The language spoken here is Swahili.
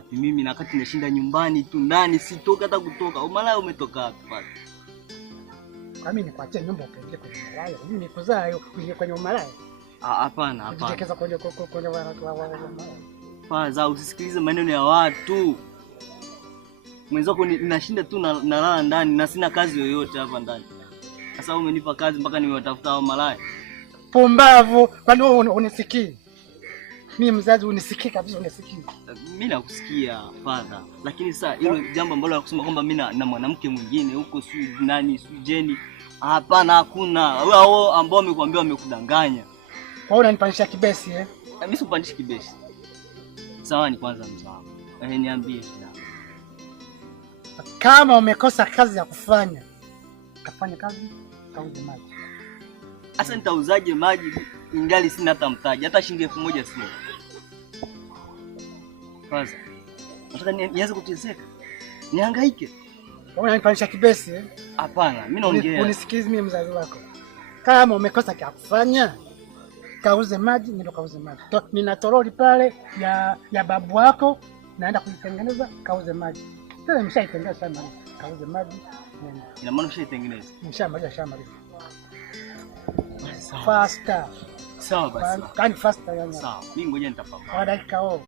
wapi mimi na wakati nashinda nyumbani tu ndani sitoka hata kutoka. Umalaya umetoka wapi pale? Mimi nikuachie nyumba ukaingie kwenye malaya. Mimi nikuzaa hiyo kwenye malaya. Hapana, hapana. Ujitekeza kwenye Faza, usisikilize maneno ya watu. Mwenzako ninashinda tu nalala ndani na sina kazi yoyote hapa ndani. Sasa umenipa kazi mpaka nimewatafuta hao malaya. Pumbavu, kwani wewe unisikii? Mimi mzazi unisikii kabisa, unisikii. Mimi nakusikia Father, lakini sasa hilo jambo ambalo la kusema kwamba mimi na mwanamke mwingine huko si nani si Jenny. Hapana, hakuna. Wao ambao wamekuambia wamekudanganya. Kwa hiyo unanipanisha kibesi eh? Mimi sipandishi kibesi. Sawa, ni kwanza mzao. Niambie shida. Kama umekosa kazi ya kufanya, kafanya kazi kauze maji. Sasa nitauzaje maji ingali sina hata mtaji, hata shilingi 1000 sina. Kwanza nataka nianze kuteseka, nihangaike. Wewe unanipanisha kibesi eh? Hapana, mimi naongea. Unisikilize mimi mzazi wako. Kama umekosa kia kufanya, kauze maji, ndio kauze maji. Nina toroli pale ya babu wako, naenda kuitengeneza, kauze maji. Sasa nimeshaitengeneza sana, kauze maji. Ina maana ushaitengeneza? Nishamaliza. Faster. Sawa basi. Kani faster yani. Sawa. Mimi ngoja nitapambana. Kwa dakika